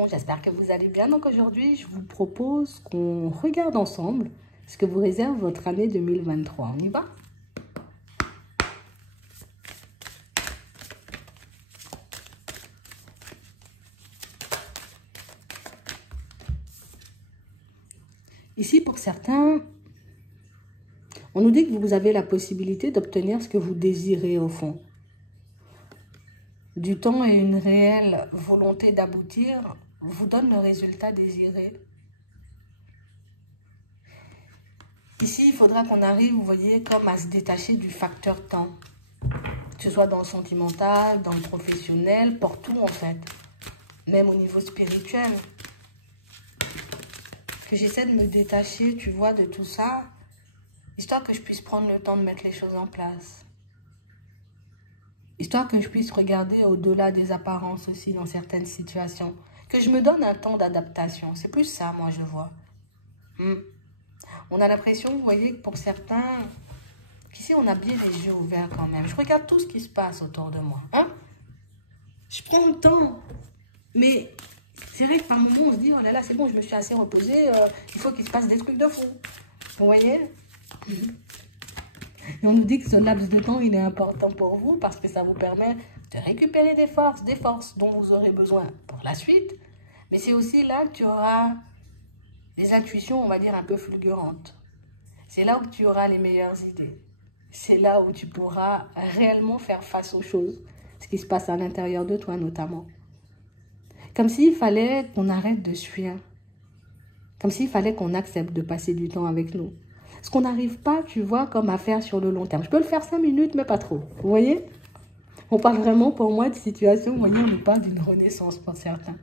bon, j'espère que vous allez bien. Donc aujourd'hui, je vous propose qu'on regarde ensemble ce que vous réserve votre année 2023. On y va? Ici, pour certains, on nous dit que vous avez la possibilité d'obtenir ce que vous désirez au fond. Du temps et une réelle volonté d'aboutir vous donne le résultat désiré. Ici, il faudra qu'on arrive, vous voyez, comme à se détacher du facteur temps. Que ce soit dans le sentimental, dans le professionnel, partout en fait. Même au niveau spirituel. Que j'essaie de me détacher, tu vois, de tout ça, histoire que je puisse prendre le temps de mettre les choses en place. Histoire que je puisse regarder au-delà des apparences aussi dans certaines situations. Que je me donne un temps d'adaptation. C'est plus ça, moi, je vois. On a l'impression, vous voyez, que pour certains, qu'ici, on a bien les yeux ouverts quand même. Je regarde tout ce qui se passe autour de moi. Hein? Je prends le temps. Mais c'est vrai que par moments, on se dit, oh là là, c'est bon, je me suis assez reposée. Il faut qu'il se passe des trucs de fou. Vous voyez? Et on nous dit que ce laps de temps, il est important pour vous parce que ça vous permet de récupérer des forces dont vous aurez besoin pour la suite. Mais c'est aussi là que tu auras des intuitions, on va dire, un peu fulgurantes. C'est là où tu auras les meilleures idées. C'est là où tu pourras réellement faire face aux choses, ce qui se passe à l'intérieur de toi notamment. Comme s'il fallait qu'on arrête de fuir. Comme s'il fallait qu'on accepte de passer du temps avec nous. Ce qu'on n'arrive pas, tu vois, comme à faire sur le long terme. Je peux le faire 5 minutes, mais pas trop. Vous voyez? On parle vraiment, pour moi, de situation, vous voyez, on nous parle d'une renaissance pour certains.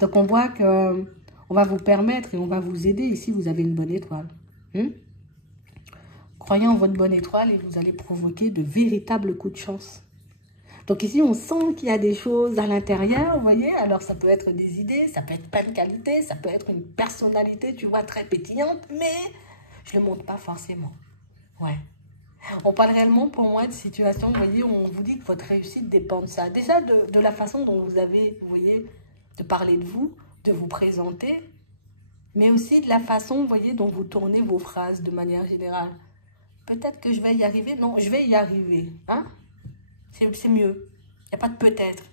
Donc, on voit que on va vous permettre et on va vous aider. Ici, vous avez une bonne étoile. Croyez en votre bonne étoile et vous allez provoquer de véritables coups de chance. Donc ici, on sent qu'il y a des choses à l'intérieur, vous voyez. Alors, ça peut être des idées, ça peut être plein de qualités, ça peut être une personnalité, tu vois, très pétillante, mais je ne le montre pas forcément. Ouais. On parle réellement, pour moi, de situations, vous voyez, où on vous dit que votre réussite dépend de ça. Déjà, de la façon dont vous avez, vous voyez, de parler de vous présenter, mais aussi de la façon, vous voyez, dont vous tournez vos phrases de manière générale. Peut-être que je vais y arriver. Non, je vais y arriver. Hein? C'est mieux. Il n'y a pas de peut-être.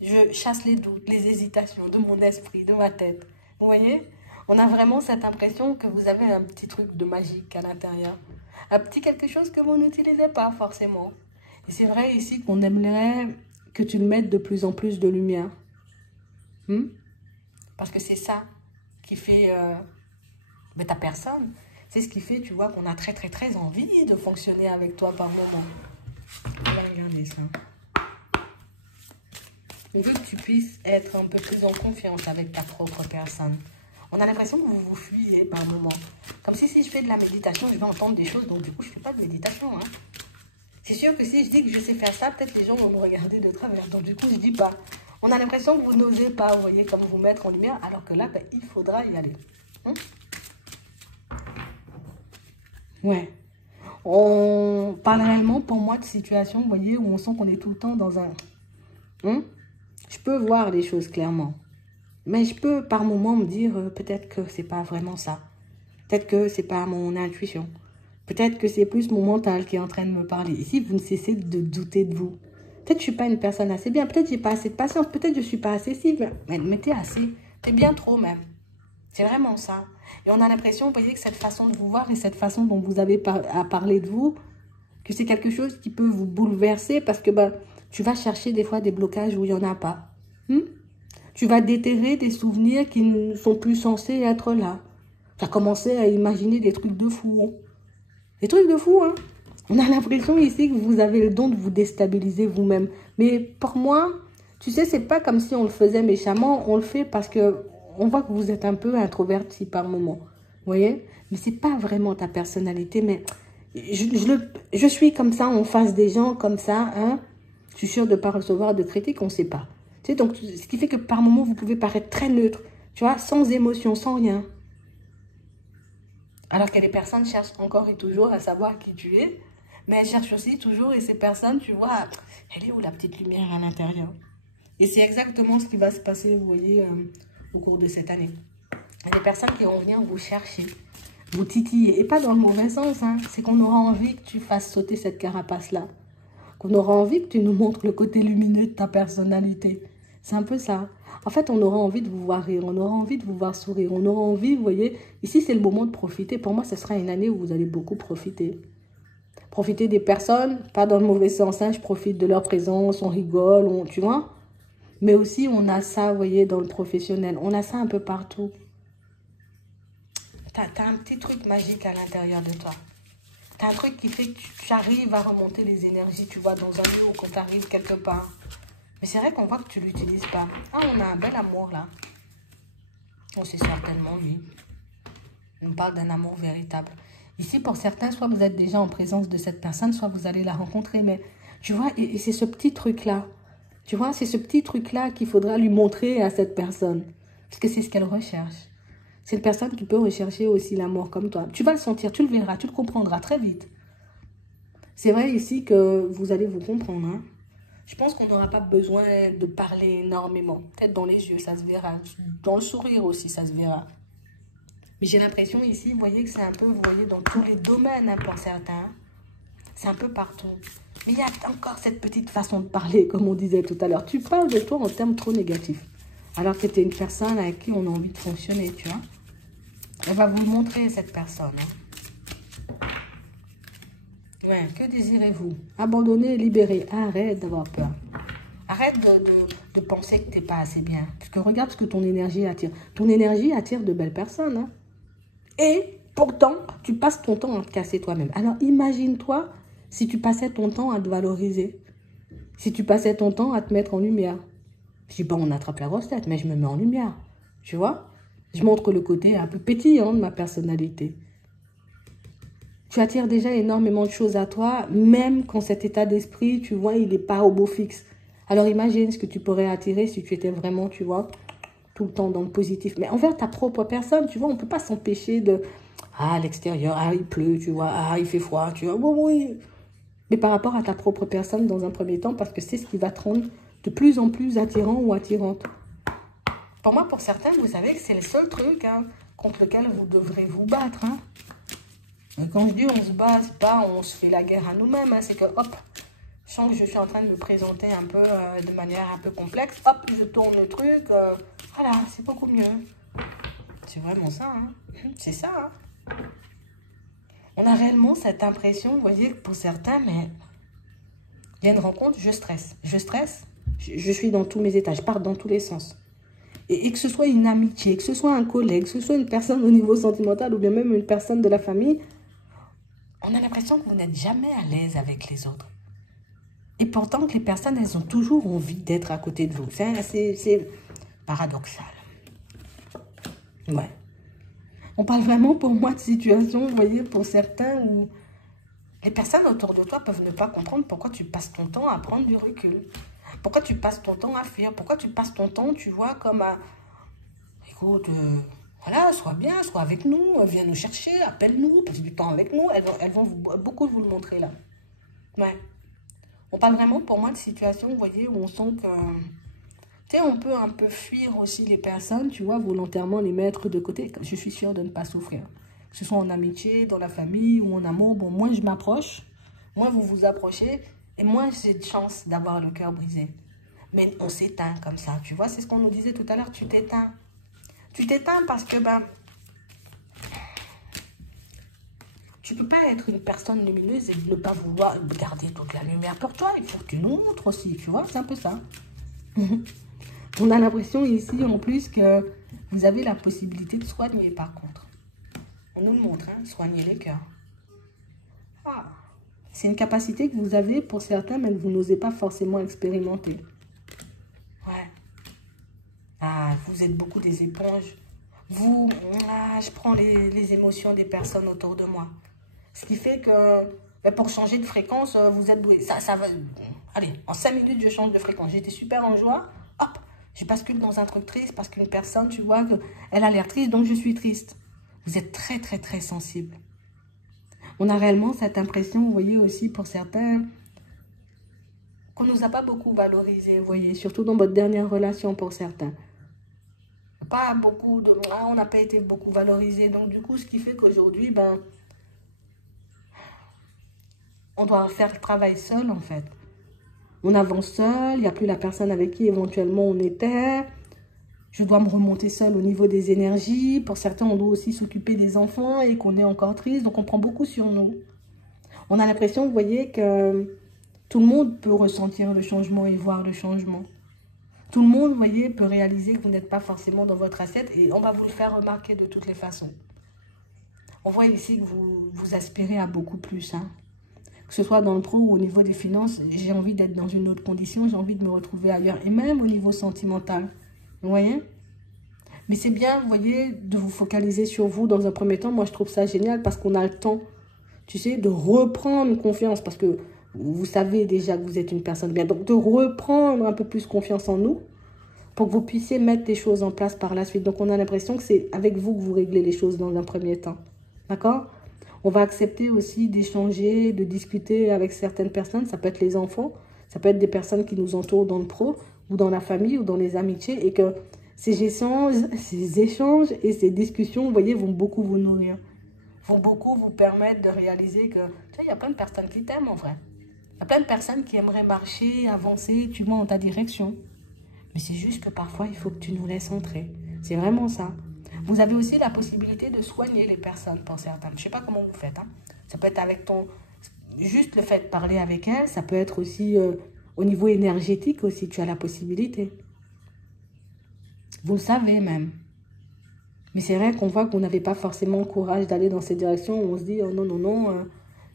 Je chasse les doutes, les hésitations de mon esprit, de ma tête. Vous voyez? On a vraiment cette impression que vous avez un petit truc de magique à l'intérieur. Un petit quelque chose que vous n'utilisez pas forcément. Et c'est vrai ici qu'on aimerait que tu le mettes de plus en plus de lumière. Parce que c'est ça qui fait ta personne. C'est ce qui fait, tu vois, qu'on a très, très, très envie de fonctionner avec toi par moment. On va regarder ça. On veut que tu puisses être un peu plus en confiance avec ta propre personne. On a l'impression que vous vous fuyez par moment. Comme si je fais de la méditation, je vais entendre des choses. Donc, du coup, je ne fais pas de méditation. Hein. C'est sûr que si je dis que je sais faire ça, peut-être les gens vont me regarder de travers. Donc, du coup, je ne dis pas. On a l'impression que vous n'osez pas, vous voyez, comme vous mettre en lumière. Alors que là, il faudra y aller. Ouais. On parle réellement, pour moi, de situation, vous voyez, où on sent qu'on est tout le temps dans un... Je peux voir les choses clairement. Mais je peux, par moments, me dire, peut-être que c'est pas vraiment ça. Peut-être que c'est pas mon intuition. Peut-être que c'est plus mon mental qui est en train de me parler. Ici, vous ne cessez de douter de vous. Peut-être que je suis pas une personne assez bien. Peut-être que j'ai pas assez de patience. Peut-être que je suis pas assez si. Mais t'es assez. T'es bien trop, même. C'est vraiment ça. Et on a l'impression, vous voyez, que cette façon de vous voir et cette façon dont vous avez à parler de vous, que c'est quelque chose qui peut vous bouleverser parce que tu vas chercher des fois des blocages où il n'y en a pas. Tu vas déterrer des souvenirs qui ne sont plus censés être là. Tu as commencé à imaginer des trucs de fou. Des trucs de fou, hein. On a l'impression ici que vous avez le don de vous déstabiliser vous-même. Mais pour moi, tu sais, c'est pas comme si on le faisait méchamment. On le fait parce que on voit que vous êtes un peu introverti par moment. Vous voyez? Mais c'est pas vraiment ta personnalité. Mais je suis comme ça en face des gens, comme ça. Hein. Je suis sûre de ne pas recevoir de critiques, on ne sait pas. Tu sais, donc, ce qui fait que par moment, vous pouvez paraître très neutre. Tu vois, sans émotion, sans rien. Alors que les personnes cherchent encore et toujours à savoir qui tu es. Mais elles cherchent aussi toujours, et ces personnes, tu vois, elle est où la petite lumière à l'intérieur? Et c'est exactement ce qui va se passer, vous voyez, au cours de cette année. Il y a des personnes qui vont venir vous chercher, vous titiller. Et pas dans le mauvais sens, hein. C'est qu'on aura envie que tu fasses sauter cette carapace-là. Qu'on aura envie que tu nous montres le côté lumineux de ta personnalité. C'est un peu ça. En fait, on aura envie de vous voir rire, on aura envie de vous voir sourire, on aura envie, vous voyez, ici c'est le moment de profiter. Pour moi, ce sera une année où vous allez beaucoup profiter. Profiter des personnes, pas dans le mauvais sens, hein, je profite de leur présence, on rigole, tu vois. Mais aussi, on a ça, vous voyez, dans le professionnel. On a ça un peu partout. T'as un petit truc magique à l'intérieur de toi. T'as un truc qui fait que tu arrives à remonter les énergies, tu vois, dans un jour quand tu arrives quelque part. Mais c'est vrai qu'on voit que tu ne l'utilises pas. Ah, on a un bel amour, là. Oh, c'est certainement lui. On parle d'un amour véritable. Ici, pour certains, soit vous êtes déjà en présence de cette personne, soit vous allez la rencontrer. Mais tu vois, et c'est ce petit truc-là. Tu vois, c'est ce petit truc-là qu'il faudra lui montrer à cette personne. Parce que c'est ce qu'elle recherche. C'est une personne qui peut rechercher aussi l'amour comme toi. Tu vas le sentir, tu le verras, tu le comprendras très vite. C'est vrai ici que vous allez vous comprendre. Hein. Je pense qu'on n'aura pas besoin de parler énormément. Peut-être dans les yeux, ça se verra. Dans le sourire aussi, ça se verra. Mais j'ai l'impression ici, vous voyez que c'est un peu, vous voyez, dans tous les domaines, hein, pour certains. C'est un peu partout. Mais il y a encore cette petite façon de parler, comme on disait tout à l'heure. Tu parles de toi en termes trop négatifs. Alors que tu es une personne avec qui on a envie de fonctionner, tu vois. Elle va vous le montrer, cette personne. Hein. Ouais, que désirez-vous? Abandonner et libérer. Arrête d'avoir peur. Arrête de penser que tu n'es pas assez bien. Parce que regarde ce que ton énergie attire. Ton énergie attire de belles personnes. Hein. Et pourtant, tu passes ton temps à te casser toi-même. Alors imagine-toi si tu passais ton temps à te valoriser. Si tu passais ton temps à te mettre en lumière. Je dis pas on attrape la grosse tête, mais je me mets en lumière. Tu vois? Je montre le côté un peu pétillant de ma personnalité. Tu attires déjà énormément de choses à toi, même quand cet état d'esprit, tu vois, il n'est pas au beau fixe. Alors imagine ce que tu pourrais attirer si tu étais vraiment, tu vois, tout le temps dans le positif. Mais envers ta propre personne, tu vois, on ne peut pas s'empêcher de... Ah, à l'extérieur, ah, il pleut, tu vois, ah, il fait froid, tu vois, bon, oui. Mais par rapport à ta propre personne dans un premier temps, parce que c'est ce qui va te rendre de plus en plus attirant ou attirante. Pour moi, pour certains, vous savez que c'est le seul truc hein, contre lequel vous devrez vous battre. Hein. Quand je dis on se bat, c'est pas on se fait la guerre à nous-mêmes. Hein, c'est que hop, je sens que je suis en train de me présenter un peu de manière un peu complexe. Hop, je tourne le truc. Voilà, c'est beaucoup mieux. C'est vraiment ça. Hein. C'est ça. Hein. On a réellement cette impression, vous voyez, pour certains, mais il y a une rencontre, je stresse. Je stresse, je suis dans tous mes états, je pars dans tous les sens. Et que ce soit une amitié, que ce soit un collègue, que ce soit une personne au niveau sentimental ou bien même une personne de la famille, on a l'impression que vous n'êtes jamais à l'aise avec les autres. Et pourtant que les personnes, elles ont toujours envie d'être à côté de vous. C'est paradoxal. Ouais. On parle vraiment pour moi de situation, vous voyez, pour certains où les personnes autour de toi peuvent ne pas comprendre pourquoi tu passes ton temps à prendre du recul. Pourquoi tu passes ton temps à fuir? Pourquoi tu passes ton temps, tu vois, comme à... Écoute, voilà, sois bien, sois avec nous, viens nous chercher, appelle-nous, passe du temps avec nous. Elles vont beaucoup vous le montrer là. Ouais. On parle vraiment pour moi de situation, vous voyez, où on sent que... Tu sais, on peut un peu fuir aussi les personnes, tu vois, volontairement les mettre de côté. Je suis sûre de ne pas souffrir. Que ce soit en amitié, dans la famille ou en amour, bon, moins je m'approche, moins vous vous approchez, et moins j'ai de chance d'avoir le cœur brisé. Mais on s'éteint comme ça, tu vois, c'est ce qu'on nous disait tout à l'heure, tu t'éteins. Tu t'éteins parce que, ben, tu ne peux pas être une personne lumineuse et ne pas vouloir garder toute la lumière pour toi. Il faut que tu nous montres aussi, tu vois, c'est un peu ça. On a l'impression ici, en plus, que vous avez la possibilité de soigner, par contre. On nous le montre, hein, soigner les cœurs. Ah. C'est une capacité que vous avez pour certains, mais que vous n'osez pas forcément expérimenter. Ouais. Ah, vous êtes beaucoup des éponges. Vous, je prends les émotions des personnes autour de moi. Ce qui fait que, pour changer de fréquence, vous êtes doué. Ça va... Allez, en 5 minutes, je change de fréquence. J'étais super en joie. Hop, je bascule dans un truc triste parce qu'une personne, tu vois, elle a l'air triste, donc je suis triste. Vous êtes très, très, très sensible. On a réellement cette impression, vous voyez, aussi pour certains, qu'on ne nous a pas beaucoup valorisé, vous voyez, surtout dans votre dernière relation pour certains. pas beaucoup de... on n'a pas été beaucoup valorisé. Donc, du coup, ce qui fait qu'aujourd'hui, ben, on doit faire le travail seul, en fait. On avance seul, il n'y a plus la personne avec qui éventuellement on était. Je dois me remonter seul au niveau des énergies. Pour certains, on doit aussi s'occuper des enfants et qu'on est encore triste. Donc, on prend beaucoup sur nous. On a l'impression, vous voyez, que tout le monde peut ressentir le changement et voir le changement. Tout le monde, vous voyez, peut réaliser que vous n'êtes pas forcément dans votre assiette et on va vous le faire remarquer de toutes les façons. On voit ici que vous aspirez à beaucoup plus, hein. Que ce soit dans le pro ou au niveau des finances, j'ai envie d'être dans une autre condition, j'ai envie de me retrouver ailleurs. Et même au niveau sentimental, vous voyez? Mais c'est bien, vous voyez, de vous focaliser sur vous dans un premier temps. Moi, je trouve ça génial parce qu'on a le temps, tu sais, de reprendre confiance. Parce que vous savez déjà que vous êtes une personne bien. Donc, de reprendre un peu plus confiance en nous pour que vous puissiez mettre des choses en place par la suite. Donc, on a l'impression que c'est avec vous que vous réglez les choses dans un premier temps. D'accord? On va accepter aussi d'échanger, de discuter avec certaines personnes. Ça peut être les enfants, ça peut être des personnes qui nous entourent dans le pro ou dans la famille ou dans les amitiés. Et que ces échanges et ces discussions, vous voyez, vont beaucoup vous nourrir. Vont beaucoup vous permettre de réaliser que, tu sais, il y a plein de personnes qui t'aiment en vrai. Il y a plein de personnes qui aimeraient marcher, avancer, tu vois, en ta direction. Mais c'est juste que parfois, il faut que tu nous laisses entrer. C'est vraiment ça. Vous avez aussi la possibilité de soigner les personnes pour certaines. Je ne sais pas comment vous faites, hein. Ça peut être avec juste le fait de parler avec elles. Ça peut être aussi au niveau énergétique aussi. Tu as la possibilité. Vous le savez même. Mais c'est vrai qu'on voit qu'on n'avait pas forcément le courage d'aller dans cette direction. Où on se dit, oh non, non, non.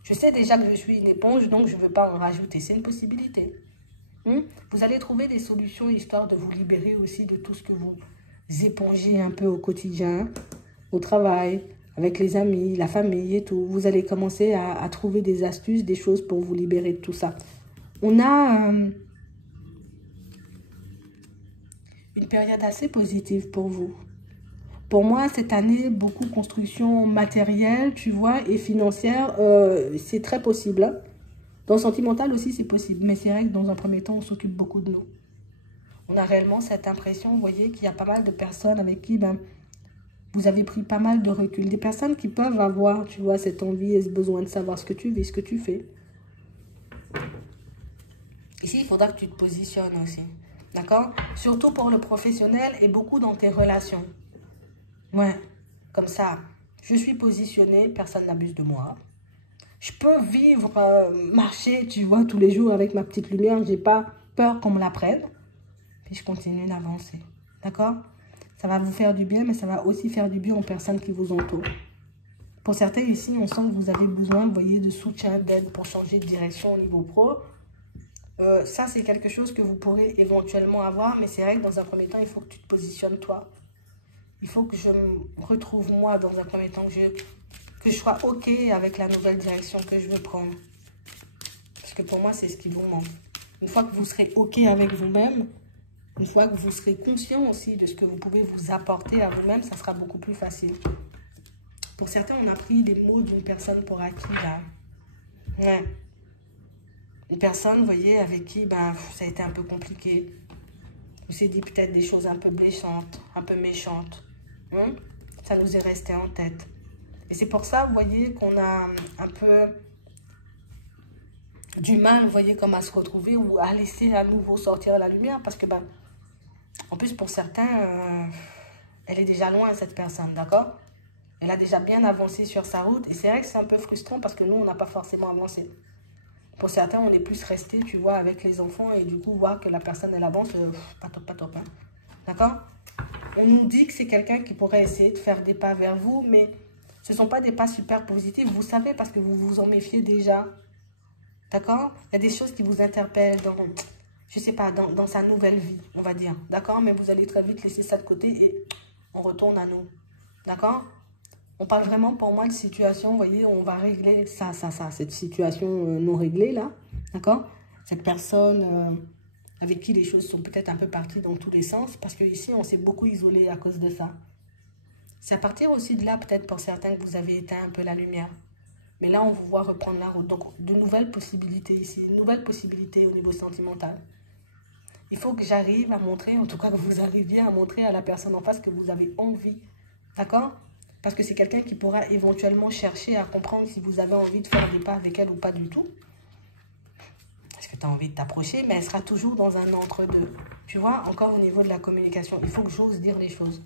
Je sais déjà que je suis une éponge, donc je ne veux pas en rajouter. C'est une possibilité. Vous allez trouver des solutions histoire de vous libérer aussi de tout ce que vous épongez un peu au quotidien, au travail, avec les amis, la famille et tout. Vous allez commencer à trouver des astuces, des choses pour vous libérer de tout ça. On a une période assez positive pour vous. Pour moi, cette année, beaucoup de construction matérielle, tu vois, et financière, c'est très possible, hein. Dans le sentimental aussi, c'est possible. Mais c'est vrai que dans un premier temps, on s'occupe beaucoup de nous. On a réellement cette impression, vous voyez, qu'il y a pas mal de personnes avec qui ben, vous avez pris pas mal de recul. Des personnes qui peuvent avoir, tu vois, cette envie et ce besoin de savoir ce que tu vis, ce que tu fais. Ici, il faudra que tu te positionnes aussi. D'accord? Surtout pour le professionnel et beaucoup dans tes relations. Ouais, comme ça, je suis positionnée, personne n'abuse de moi. Je peux vivre, marcher, tu vois, tous les jours avec ma petite lumière. J'ai pas peur qu'on me la prenne. Puis je continue d'avancer. D'accord? Ça va vous faire du bien, mais ça va aussi faire du bien aux personnes qui vous entourent. Pour certains ici, on sent que vous avez besoin, vous voyez, de soutien, d'aide pour changer de direction au niveau pro. Ça, c'est quelque chose que vous pourrez éventuellement avoir, mais c'est vrai que dans un premier temps, il faut que tu te positionnes toi. Il faut que je me retrouve moi dans un premier temps, que je sois OK avec la nouvelle direction que je veux prendre. Parce que pour moi, c'est ce qui vous manque. Une fois que vous serez OK avec vous-même, une fois que vous serez conscient aussi de ce que vous pouvez vous apporter à vous-même, ça sera beaucoup plus facile. Pour certains, on a pris des mots d'une personne pour acquis, là. Ouais. Une personne, vous voyez, avec qui ben, ça a été un peu compliqué. On s'est dit peut-être des choses un peu blessantes, un peu méchantes. Ça nous est resté en tête. Et c'est pour ça, vous voyez, qu'on a un peu du mal, vous voyez, comme à se retrouver ou à laisser à nouveau sortir la lumière. Parce que, ben, en plus, pour certains, elle est déjà loin, cette personne, d'accord? Elle a déjà bien avancé sur sa route. Et c'est vrai que c'est un peu frustrant parce que nous, on n'a pas forcément avancé. Pour certains, on est plus resté, tu vois, avec les enfants. Et du coup, voir que la personne, elle avance, pas top, pas top. Hein. D'accord? On nous dit que c'est quelqu'un qui pourrait essayer de faire des pas vers vous, mais ce ne sont pas des pas super positifs. Vous savez parce que vous vous en méfiez déjà. D'accord? Il y a des choses qui vous interpellent dans, je sais pas, dans sa nouvelle vie, on va dire. D'accord? Mais vous allez très vite laisser ça de côté et on retourne à nous. D'accord? On parle vraiment pour moi de situation, vous voyez, on va régler cette situation non réglée là. D'accord? Cette personne avec qui les choses sont peut-être un peu parties dans tous les sens. Parce qu'ici, on s'est beaucoup isolé à cause de ça. C'est à partir aussi de là, peut-être pour certains, que vous avez éteint un peu la lumière. Mais là, on vous voit reprendre la route. Donc, de nouvelles possibilités ici. De nouvelles possibilités au niveau sentimental. Il faut que j'arrive à montrer, en tout cas que vous arriviez à montrer à la personne en face que vous avez envie. D'accord? Parce que c'est quelqu'un qui pourra éventuellement chercher à comprendre si vous avez envie de faire des pas avec elle ou pas du tout. Est-ce que tu as envie de t'approcher? Mais elle sera toujours dans un entre-deux. Tu vois, encore au niveau de la communication, il faut que j'ose dire les choses.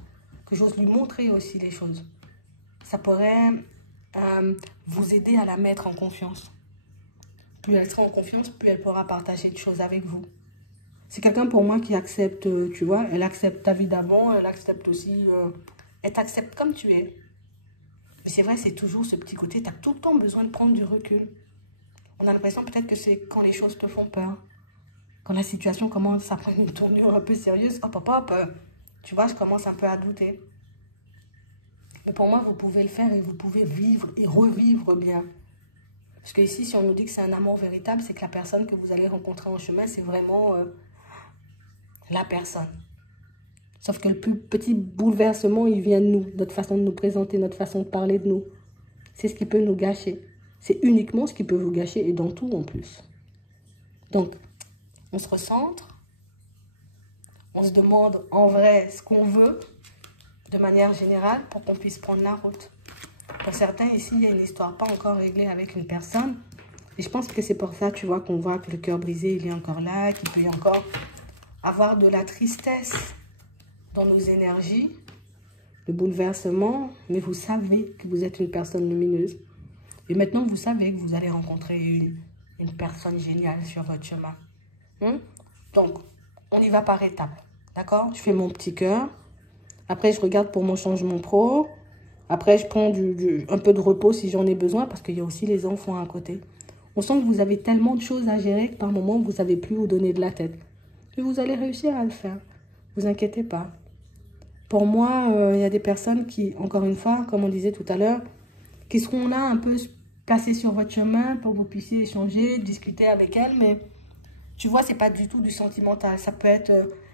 Que j'ose lui montrer aussi les choses. Ça pourrait vous aider à la mettre en confiance. Plus elle sera en confiance, plus elle pourra partager des choses avec vous. C'est quelqu'un pour moi qui accepte, tu vois, elle accepte ta vie d'avant, elle accepte aussi, elle t'accepte comme tu es. Mais c'est vrai, c'est toujours ce petit côté, tu as tout le temps besoin de prendre du recul. On a l'impression peut-être que c'est quand les choses te font peur. Quand la situation commence à prendre une tournure un peu sérieuse, hop, hop, hop, tu vois, je commence un peu à douter. Mais pour moi, vous pouvez le faire et vous pouvez vivre et revivre bien. Parce que ici, si on nous dit que c'est un amour véritable, c'est que la personne que vous allez rencontrer en chemin, c'est vraiment la personne. Sauf que le plus petit bouleversement, il vient de nous, notre façon de nous présenter, notre façon de parler de nous. C'est ce qui peut nous gâcher. C'est uniquement ce qui peut vous gâcher et dans tout en plus. Donc, on se recentre. On se demande en vrai ce qu'on veut, de manière générale, pour qu'on puisse prendre la route. Pour certains, ici, il y a une histoire pas encore réglée avec une personne. Et je pense que c'est pour ça, tu vois, qu'on voit que le cœur brisé, il est encore là, qu'il peut y encore avoir de la tristesse dans nos énergies, le bouleversement. Mais vous savez que vous êtes une personne lumineuse. Et maintenant, vous savez que vous allez rencontrer une personne géniale sur votre chemin. Donc, on y va par étapes. D'accord? Je fais mon petit cœur. Après, je regarde pour mon changement pro. Après, je prends un peu de repos si j'en ai besoin parce qu'il y a aussi les enfants à côté. On sent que vous avez tellement de choses à gérer que par moment, vous n'avez plus où donner de la tête. Et vous allez réussir à le faire. Ne vous inquiétez pas. Pour moi, il y a des personnes qui, encore une fois, comme on disait tout à l'heure, qui seront là un peu placées sur votre chemin pour que vous puissiez échanger, discuter avec elles. Mais tu vois, c'est pas du tout du sentimental. Ça peut être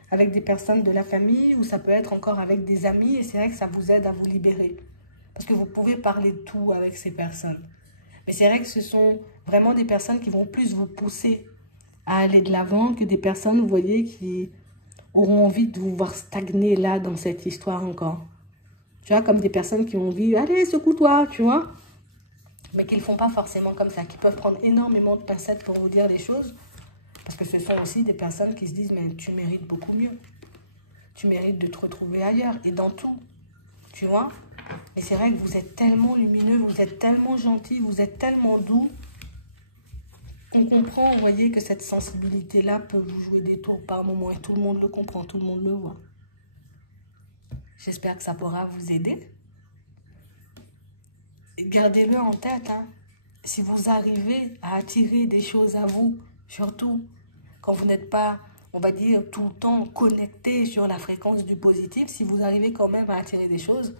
avec des personnes de la famille ou ça peut être encore avec des amis. Et c'est vrai que ça vous aide à vous libérer. Parce que vous pouvez parler de tout avec ces personnes. Mais c'est vrai que ce sont vraiment des personnes qui vont plus vous pousser à aller de l'avant que des personnes, vous voyez, qui auront envie de vous voir stagner là dans cette histoire encore. Tu vois, comme des personnes qui ont envie, allez, secoue-toi, tu vois. Mais qui ne le font pas forcément comme ça, qui peuvent prendre énormément de pincettes pour vous dire les choses. Parce que ce sont aussi des personnes qui se disent, mais tu mérites beaucoup mieux. Tu mérites de te retrouver ailleurs et dans tout, tu vois. Mais c'est vrai que vous êtes tellement lumineux, vous êtes tellement gentil, vous êtes tellement doux, qu'on comprend, vous voyez, que cette sensibilité-là peut vous jouer des tours par moment. Et tout le monde le comprend, tout le monde le voit. J'espère que ça pourra vous aider. Gardez-le en tête, hein. Si vous arrivez à attirer des choses à vous, surtout quand vous n'êtes pas, on va dire, tout le temps connecté sur la fréquence du positif, si vous arrivez quand même à attirer des choses,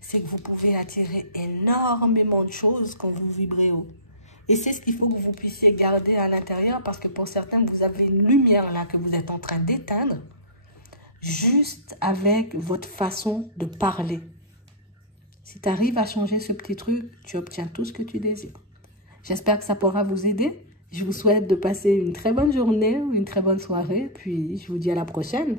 c'est que vous pouvez attirer énormément de choses quand vous vibrez haut. Et c'est ce qu'il faut que vous puissiez garder à l'intérieur parce que pour certains, vous avez une lumière là que vous êtes en train d'éteindre juste avec votre façon de parler. Si tu arrives à changer ce petit truc, tu obtiens tout ce que tu désires. J'espère que ça pourra vous aider. Je vous souhaite de passer une très bonne journée ou une très bonne soirée. Puis je vous dis à la prochaine.